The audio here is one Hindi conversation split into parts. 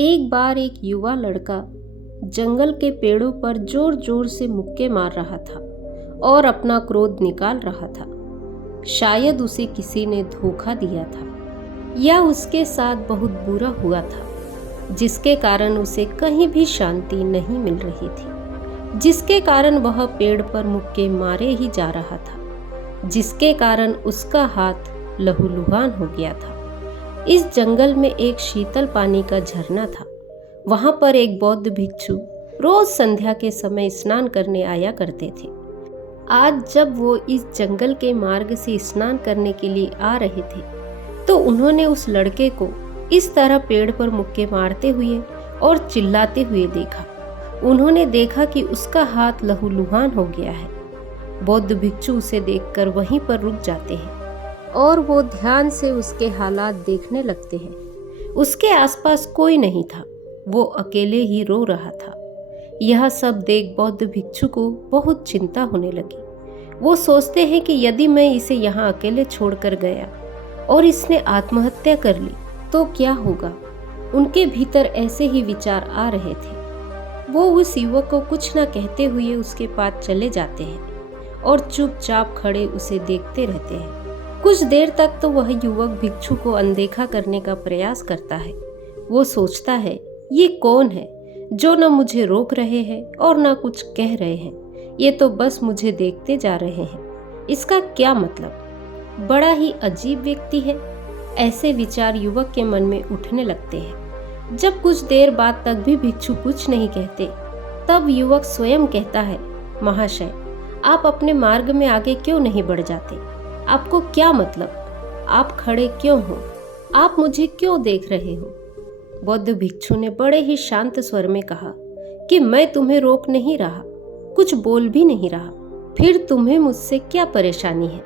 एक बार एक युवा लड़का जंगल के पेड़ों पर जोर जोर से मुक्के मार रहा था और अपना क्रोध निकाल रहा था। शायद उसे किसी ने धोखा दिया था या उसके साथ बहुत बुरा हुआ था, जिसके कारण उसे कहीं भी शांति नहीं मिल रही थी, जिसके कारण वह पेड़ पर मुक्के मारे ही जा रहा था, जिसके कारण उसका हाथ लहूलुहान हो गया था। इस जंगल में एक शीतल पानी का झरना था। वहां पर एक बौद्ध भिक्षु रोज संध्या के समय स्नान करने आया करते थे। आज जब वो इस जंगल के मार्ग से स्नान करने के लिए आ रहे थे, तो उन्होंने उस लड़के को इस तरह पेड़ पर मुक्के मारते हुए और चिल्लाते हुए देखा। उन्होंने देखा कि उसका हाथ लहूलुहान हो गया है। बौद्ध भिक्षु उसे देखकर वहीं पर रुक जाते हैं और वो ध्यान से उसके हालात देखने लगते हैं। उसके आसपास कोई नहीं था, वो अकेले ही रो रहा था। यह सब देख बौद्ध भिक्षु को बहुत चिंता होने लगी। वो सोचते हैं कि यदि मैं इसे यहाँ अकेले छोड़कर गया और इसने आत्महत्या कर ली तो क्या होगा। उनके भीतर ऐसे ही विचार आ रहे थे। वो उस युवक को कुछ न कहते हुए उसके पास चले जाते हैं और चुपचाप खड़े उसे देखते रहते हैं। कुछ देर तक तो वह युवक भिक्षु को अनदेखा करने का प्रयास करता है। वो सोचता है, ये कौन है जो न मुझे रोक रहे हैं और न कुछ कह रहे हैं। ये तो बस मुझे देखते जा रहे हैं। इसका क्या मतलब? बड़ा ही अजीब व्यक्ति है। ऐसे विचार युवक के मन में उठने लगते हैं। जब कुछ देर बाद तक भी भिक्षु कुछ नहीं कहते, तब युवक स्वयं कहता है, महाशय, आप अपने मार्ग में आगे क्यों नहीं बढ़ जाते? आपको क्या मतलब? आप खड़े क्यों हो? आप मुझे क्यों देख रहे हो? बौद्ध भिक्षु ने बड़े ही शांत स्वर में कहा कि मैं तुम्हें रोक नहीं रहा, कुछ बोल भी नहीं रहा। फिर तुम्हें मुझसे क्या परेशानी है?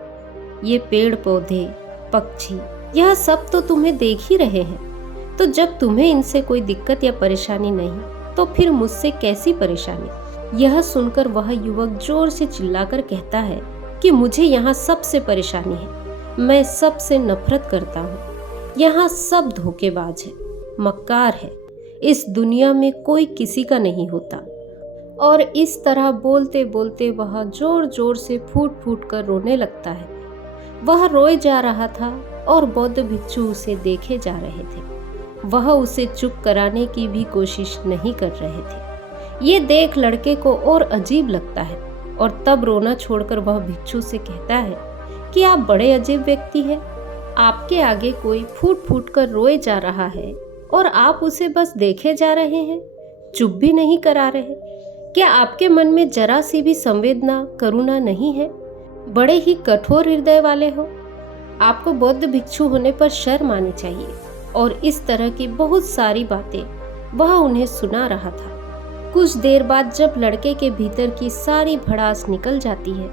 ये पेड़ पौधे, पक्षी, यह सब तो तुम्हें देख ही रहे हैं। तो जब तुम्हें इनसे कोई दिक्कत या परेशानी नहीं, तो फिर मुझसे कैसी परेशानी? यह सुनकर वह युवक जोर से चिल्लाकर कहता है कि मुझे यहाँ सबसे परेशानी है। मैं सबसे नफरत करता हूँ। यहाँ सब धोखेबाज है, मक्कार है। इस दुनिया में कोई किसी का नहीं होता। और इस तरह बोलते बोलते वह जोर जोर से फूट फूट कर रोने लगता है। वह रोए जा रहा था और बौद्ध भिक्षु उसे देखे जा रहे थे। वह उसे चुप कराने की भी कोशिश नहीं कर रहे थे। ये देख लड़के को और अजीब लगता है और तब रोना छोड़कर वह भिक्षु से कहता है कि आप बड़े अजीब व्यक्ति हैं। आपके आगे कोई फूट फूट कर रोए जा रहा है और आप उसे बस देखे जा रहे हैं, चुप भी नहीं करा रहे। क्या आपके मन में जरा सी भी संवेदना, करुणा नहीं है? बड़े ही कठोर हृदय वाले हो। आपको बौद्ध भिक्षु होने पर शर्म आनी चाहिए। और इस तरह की बहुत सारी बातें वह उन्हें सुना रहा था। कुछ देर बाद जब लड़के के भीतर की सारी भड़ास निकल जाती है,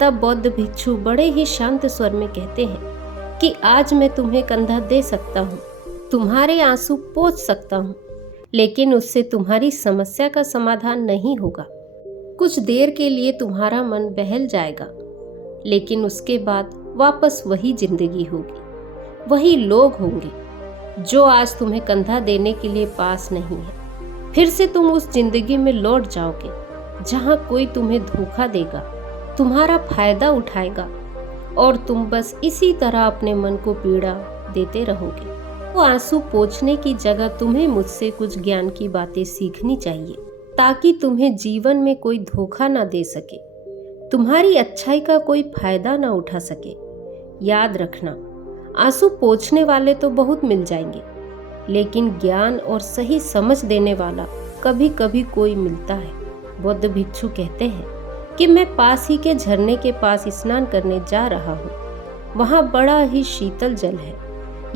तब बौद्ध भिक्षु बड़े ही शांत स्वर में कहते हैं कि आज मैं तुम्हें कंधा दे सकता हूँ, तुम्हारे आंसू पोंछ सकता हूँ, लेकिन उससे तुम्हारी समस्या का समाधान नहीं होगा। कुछ देर के लिए तुम्हारा मन बहल जाएगा, लेकिन उसके बाद वापस वही जिंदगी होगी। वही लोग होंगे जो आज तुम्हें कंधा देने के लिए पास नहीं है। फिर से तुम उस जिंदगी में लौट जाओगे जहां कोई तुम्हें धोखा देगा, तुम्हारा फायदा उठाएगा और तुम बस इसी तरह अपने मन को पीड़ा देते रहोगे। वो आंसू पोंछने की जगह तुम्हें मुझसे कुछ ज्ञान की बातें सीखनी चाहिए, ताकि तुम्हें जीवन में कोई धोखा ना दे सके, तुम्हारी अच्छाई का कोई फायदा ना उठा सके। याद रखना, आंसू पोंछने वाले तो बहुत मिल जाएंगे, लेकिन ज्ञान और सही समझ देने वाला कभी कभी कोई मिलता है। बौद्ध भिक्षु कहते हैं कि मैं पास ही के झरने के पास स्नान करने जा रहा हूँ। वहाँ बड़ा ही शीतल जल है।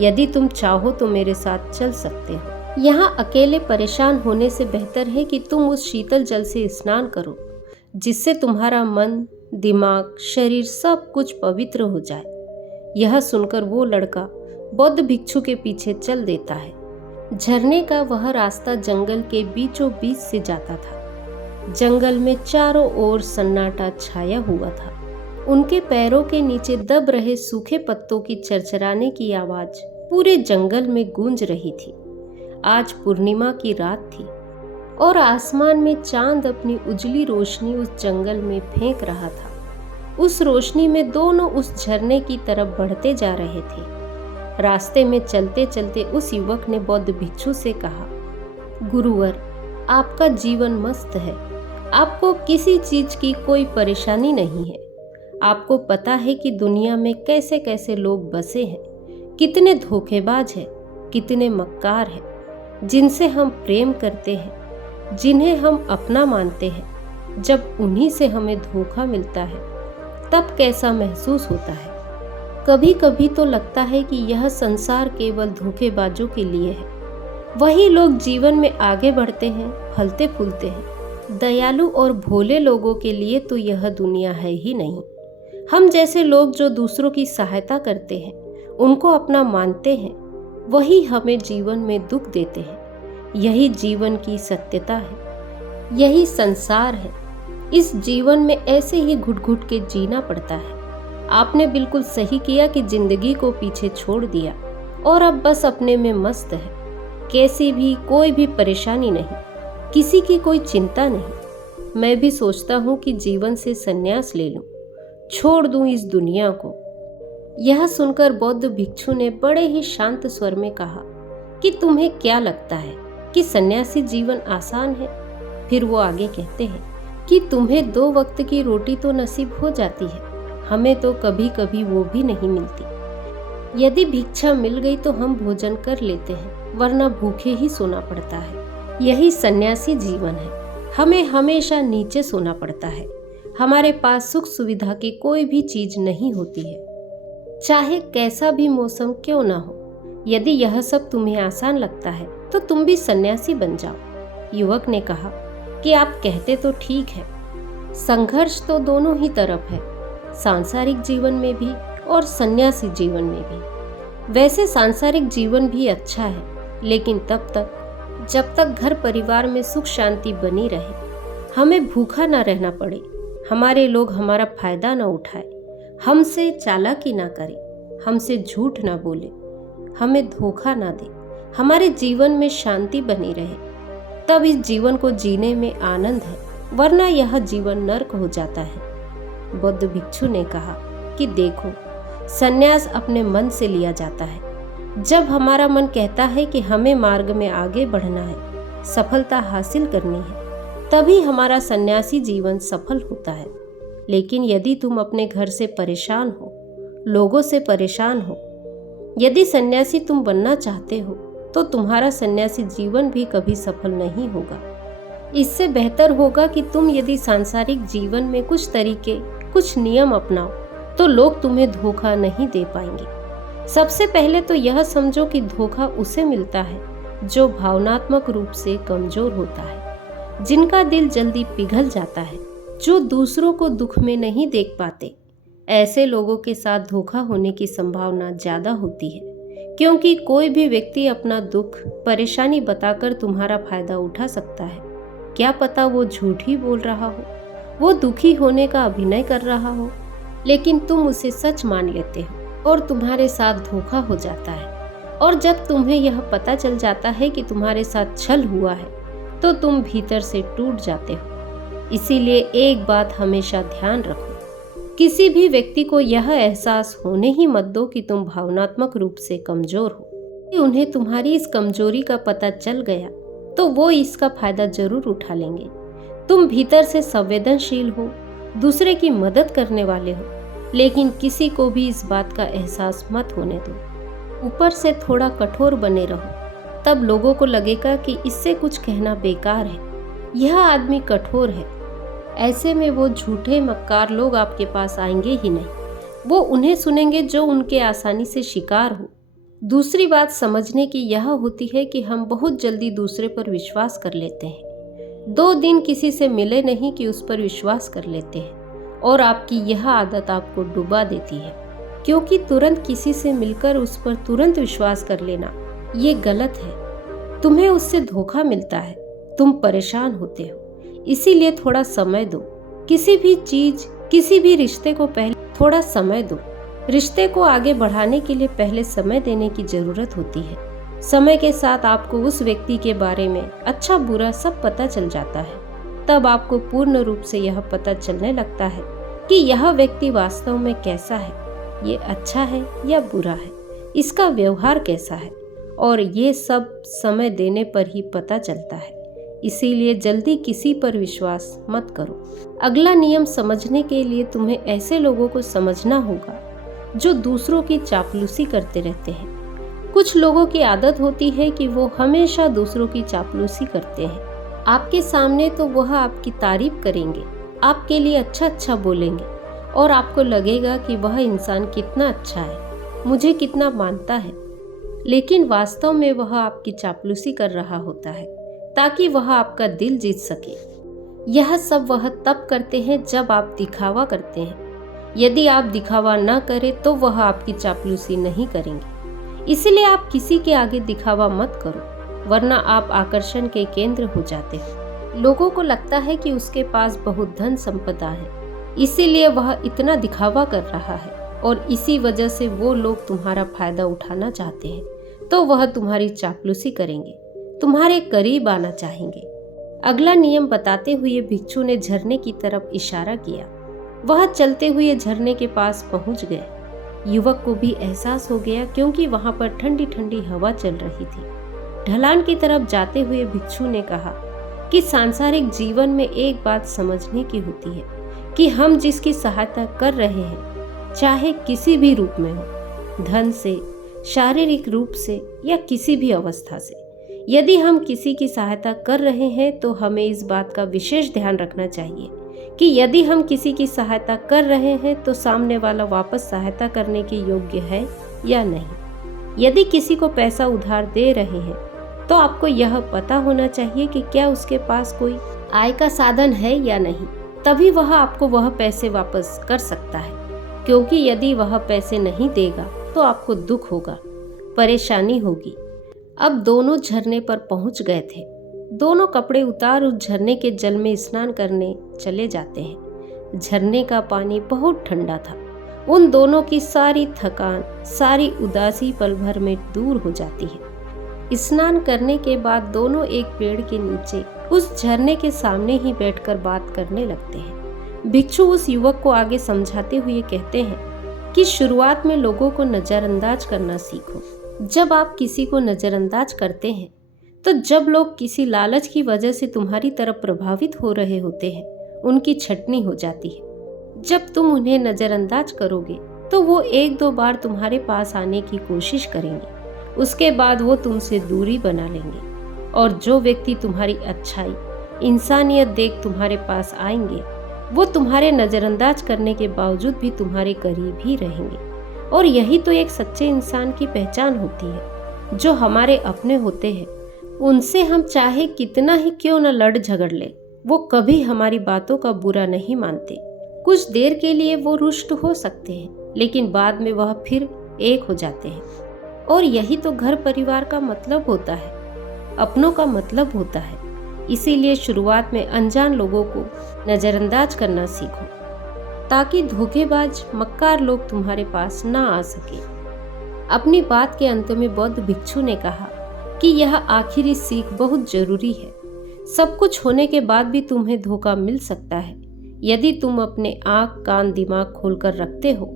यदि तुम चाहो तो मेरे साथ चल सकते हो। यहाँ अकेले परेशान होने से बेहतर है कि तुम उस शीतल जल से स्नान करो, जिससे तुम्हारा मन, दिमाग, शरीर सब कुछ पवित्र हो जाए। यह सुनकर वो लड़का बौद्ध भिक्षु के पीछे चल देता है। झरने का वह रास्ता जंगल के बीचों बीच से जाता था। जंगल में चारों ओर सन्नाटा छाया हुआ था। उनके पैरों के नीचे दब रहे सूखे पत्तों की चरचराने की आवाज पूरे जंगल में गूंज रही थी। आज पूर्णिमा की रात थी और आसमान में चांद अपनी उजली रोशनी उस जंगल में फेंक रहा था। उस रोशनी में दोनों उस झरने की तरफ बढ़ते जा रहे थे। रास्ते में चलते चलते उस युवक ने बौद्ध भिक्षु से कहा, गुरुवर, आपका जीवन मस्त है, आपको किसी चीज की कोई परेशानी नहीं है। आपको पता है कि दुनिया में कैसे कैसे लोग बसे हैं, कितने धोखेबाज हैं, कितने मक्कार हैं, जिनसे हम प्रेम करते हैं, जिन्हें हम अपना मानते हैं। जब उन्हीं से हमें धोखा मिलता है तब कैसा महसूस होता है। कभी कभी तो लगता है कि यह संसार केवल धोखेबाजों के लिए है। वही लोग जीवन में आगे बढ़ते हैं, फलते फूलते हैं। दयालु और भोले लोगों के लिए तो यह दुनिया है ही नहीं। हम जैसे लोग जो दूसरों की सहायता करते हैं, उनको अपना मानते हैं, वही हमें जीवन में दुख देते हैं। यही जीवन की सत्यता है, यही संसार है। इस जीवन में ऐसे ही घुट घुट के जीना पड़ता है। आपने बिल्कुल सही किया कि जिंदगी को पीछे छोड़ दिया और अब बस अपने में मस्त है। कैसी भी कोई भी परेशानी नहीं, किसी की कोई चिंता नहीं। मैं भी सोचता हूँ कि जीवन से संन्यास ले लूं, छोड़ दूं इस दुनिया को। यह सुनकर बौद्ध भिक्षु ने बड़े ही शांत स्वर में कहा कि तुम्हें क्या लगता है कि सन्यासी जीवन आसान है? फिर वो आगे कहते हैं कि तुम्हें 2 वक्त की रोटी तो नसीब हो जाती है, हमें तो कभी कभी वो भी नहीं मिलती। यदि भिक्षा मिल गई तो हम भोजन कर लेते हैं, वरना भूखे ही सोना पड़ता है। यही सन्यासी जीवन है। हमें हमेशा नीचे सोना पड़ता है। हमारे पास सुख सुविधा की कोई भी चीज नहीं होती है, चाहे कैसा भी मौसम क्यों ना हो। यदि यह सब तुम्हें आसान लगता है तो तुम भी सन्यासी बन जाओ। युवक ने कहा कि आप कहते तो ठीक है, संघर्ष तो दोनों ही तरफ है, सांसारिक जीवन में भी और सन्यासी जीवन में भी। वैसे सांसारिक जीवन भी अच्छा है, लेकिन तब तक जब तक घर परिवार में सुख शांति बनी रहे, हमें भूखा ना रहना पड़े, हमारे लोग हमारा फायदा ना उठाए, हमसे चालाकी ना करे, हमसे झूठ ना बोले, हमें धोखा ना दे, हमारे जीवन में शांति बनी रहे, तब इस जीवन को जीने में आनंद है, वरना यह जीवन नर्क हो जाता है। बौद्ध भिक्षु ने कहा कि देखो, संन्यास अपने मन से लिया जाता है। जब हमारा मन कहता है कि हमें मार्ग में आगे बढ़ना है, सफलता हासिल करनी है, तभी हमारा सन्यासी जीवन सफल होता है। लेकिन यदि तुम अपने घर से परेशान हो, लोगों से परेशान हो, यदि सन्यासी तुम बनना चाहते हो, तो तुम्हारा सन्यासी जीवन भी कभी सफल नहीं होगा। इससे बेहतर होगा कि तुम यदि सांसारिक जीवन में कुछ तरीके, कुछ नियम अपनाओ, तो लोग तुम्हें धोखा नहीं दे पाएंगे। सबसे पहले तो यह समझो कि धोखा उसे मिलता है जो भावनात्मक रूप से कमजोर होता है, जिनका दिल जल्दी पिघल जाता है, जो दूसरों को दुख में नहीं देख पाते। ऐसे लोगों के साथ धोखा होने की संभावना ज्यादा होती है, क्योंकि कोई भी व्यक्ति अपना दुख, परेशानी बताकर तुम्हारा फायदा उठा सकता है। क्या पता वो झूठ ही बोल रहा हो, वो दुखी होने का अभिनय कर रहा हो, लेकिन तुम उसे सच मान लेते हो और तुम्हारे साथ धोखा हो जाता है। और जब तुम्हें यह पता चल जाता है कि तुम्हारे साथ छल हुआ है, तो तुम भीतर से टूट जाते हो। इसीलिए एक बात हमेशा ध्यान रखो, किसी भी व्यक्ति को यह एहसास होने ही मत दो कि तुम भावनात्मक रूप से कमजोर हो। उन्हें तुम्हारी इस कमजोरी का पता चल गया तो वो इसका फायदा जरूर उठा लेंगे। तुम भीतर से संवेदनशील हो, दूसरे की मदद करने वाले हो, लेकिन किसी को भी इस बात का एहसास मत होने दो। ऊपर से थोड़ा कठोर बने रहो, तब लोगों को लगेगा कि इससे कुछ कहना बेकार है, यह आदमी कठोर है। ऐसे में वो झूठे मक्कार लोग आपके पास आएंगे ही नहीं, वो उन्हें सुनेंगे जो उनके आसानी से शिकार हो। दूसरी बात समझने की यह होती है कि हम बहुत जल्दी दूसरे पर विश्वास कर लेते हैं। 2 दिन किसी से मिले नहीं कि उस पर विश्वास कर लेते हैं, और आपकी यह आदत आपको डुबा देती है, क्योंकि तुरंत किसी से मिलकर उस पर तुरंत विश्वास कर लेना ये गलत है। तुम्हें उससे धोखा मिलता है, तुम परेशान होते हो। इसीलिए थोड़ा समय दो। किसी भी चीज, किसी भी रिश्ते को पहले थोड़ा समय दो। रिश्ते को आगे बढ़ाने के लिए पहले समय देने की जरूरत होती है। समय के साथ आपको उस व्यक्ति के बारे में अच्छा बुरा सब पता चल जाता है। तब आपको पूर्ण रूप से यह पता चलने लगता है कि यह व्यक्ति वास्तव में कैसा है, ये अच्छा है या बुरा है, इसका व्यवहार कैसा है, और ये सब समय देने पर ही पता चलता है। इसीलिए जल्दी किसी पर विश्वास मत करो। अगला नियम समझने के लिए तुम्हें ऐसे लोगों को समझना होगा जो दूसरों की चापलूसी करते रहते हैं। कुछ लोगों की आदत होती है कि वो हमेशा दूसरों की चापलूसी करते हैं। आपके सामने तो वह आपकी तारीफ करेंगे, आपके लिए अच्छा अच्छा बोलेंगे और आपको लगेगा कि वह इंसान कितना अच्छा है, मुझे कितना मानता है। लेकिन वास्तव में वह आपकी चापलूसी कर रहा होता है ताकि वह आपका दिल जीत सके। यह सब वह तब करते हैं जब आप दिखावा करते हैं। यदि आप दिखावा न करें तो वह आपकी चापलूसी नहीं करेंगे। इसलिए आप किसी के आगे दिखावा मत करो, वरना आप आकर्षण के केंद्र हो जाते हैं। लोगों को लगता है कि उसके पास बहुत धन संपदा है, इसीलिए वह इतना दिखावा कर रहा है और इसी वजह से वो लोग तुम्हारा फायदा उठाना चाहते हैं, तो वह तुम्हारी चापलूसी करेंगे, तुम्हारे करीब आना चाहेंगे। अगला नियम बताते हुए भिक्षु ने झरने की तरफ इशारा किया। वह चलते हुए झरने के पास पहुंच गए। युवक को भी एहसास हो गया क्योंकि वहां पर ठंडी ठंडी हवा चल रही थी। ढलान की तरफ जाते हुए भिक्षु ने कहा कि सांसारिक जीवन में एक बात समझने की होती है कि हम जिसकी सहायता कर रहे हैं, चाहे किसी भी रूप में हो, धन से, शारीरिक रूप से या किसी भी अवस्था से, यदि हम किसी की सहायता कर रहे हैं तो हमें इस बात का विशेष ध्यान रखना चाहिए कि यदि हम किसी की सहायता कर रहे हैं तो सामने वाला वापस सहायता करने के योग्य है या नहीं। यदि किसी को पैसा उधार दे रहे हैं तो आपको यह पता होना चाहिए कि क्या उसके पास कोई आय का साधन है या नहीं, तभी वह आपको वह पैसे वापस कर सकता है। क्योंकि यदि वह पैसे नहीं देगा तो आपको दुख होगा, परेशानी होगी। अब दोनों झरने पर पहुंच गए थे। दोनों कपड़े उतार उस झरने के जल में स्नान करने चले जाते हैं। झरने का पानी बहुत ठंडा था। उन दोनों की सारी थकान, सारी उदासी पल भर में दूर हो जाती है। स्नान करने के बाद दोनों एक पेड़ के नीचे उस झरने के सामने ही बैठकर बात करने लगते हैं। भिक्षु उस युवक को आगे समझाते हुए कहते हैं कि शुरुआत में लोगों को नजरअंदाज करना सीखो। जब आप किसी को नजरअंदाज करते हैं तो जब लोग किसी लालच की वजह से तुम्हारी तरफ प्रभावित हो रहे होते हैं, उनकी छटनी हो जाती है। जब तुम उन्हें नजरअंदाज करोगे तो वो एक दो बार तुम्हारे पास आने की कोशिश करेंगे, उसके बाद वो तुमसे दूरी बना लेंगे। और जो व्यक्ति तुम्हारी अच्छाई, इंसानियत देख तुम्हारे पास आएंगे, वो तुम्हारे नजरअंदाज करने के बावजूद भी तुम्हारे करीब ही रहेंगे। और यही तो एक सच्चे इंसान की पहचान होती है। जो हमारे अपने होते हैं उनसे हम चाहे कितना ही क्यों न लड़ झगड़ ले, वो कभी हमारी बातों का बुरा नहीं मानते। कुछ देर के लिए वो रुष्ट हो सकते हैं, लेकिन बाद में वह फिर एक हो जाते हैं। और यही तो घर परिवार का मतलब होता है, अपनों का मतलब होता है। इसीलिए शुरुआत में अनजान लोगों को नजरअंदाज करना सीखो, ताकि धोखेबाज मक्कार लोग तुम्हारे पास ना आ सके। अपनी बात के अंत में बौद्ध भिक्षु ने कहा कि यह आखिरी सीख बहुत जरूरी है। सब कुछ होने के बाद भी तुम्हें धोखा मिल सकता है। यदि तुम अपने आँख, कान, दिमाग खोलकर रखते हो,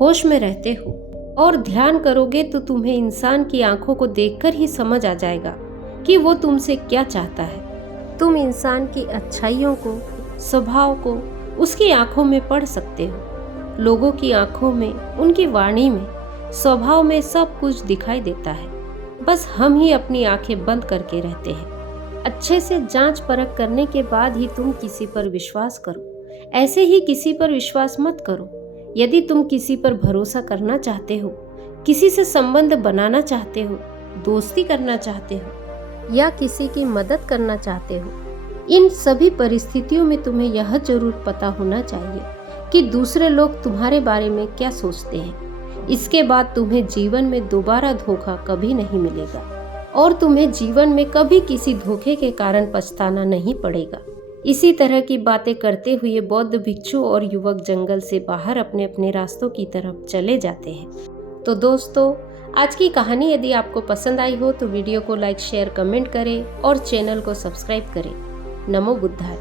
होश में रहते हो और ध्यान करोगे तो तुम्हें इंसान की आंखों को देखकर ही समझ आ जाएगा कि वो तुमसे क्या चाहता है। तुम इंसान की अच्छाइयों को, स्वभाव को उसकी आंखों में पढ़ सकते हो। लोगों की आंखों में, उनकी वाणी में, स्वभाव में सब कुछ दिखाई देता है। बस हम ही अपनी आंखें बंद करके रहते हैं। अच्छे से जांच परख करने के बाद ही तुम किसी पर विश्वास करो। ऐसे ही किसी पर विश्वास मत करो। यदि तुम किसी पर भरोसा करना चाहते हो, किसी से संबंध बनाना चाहते हो, दोस्ती करना चाहते हो या किसी की मदद करना चाहते हो, इन सभी परिस्थितियों में तुम्हें यह जरूर पता होना चाहिए कि दूसरे लोग तुम्हारे बारे में क्या सोचते हैं। इसके बाद तुम्हें जीवन में दोबारा धोखा कभी नहीं मिलेगा और तुम्हें जीवन में कभी किसी धोखे के कारण पछताना नहीं पड़ेगा। इसी तरह की बातें करते हुए बौद्ध भिक्षु और युवक जंगल से बाहर अपने अपने रास्तों की तरफ चले जाते हैं। तो दोस्तों, आज की कहानी यदि आपको पसंद आई हो तो वीडियो को लाइक शेयर कमेंट करें और चैनल को सब्सक्राइब करें। नमो बुद्धाय।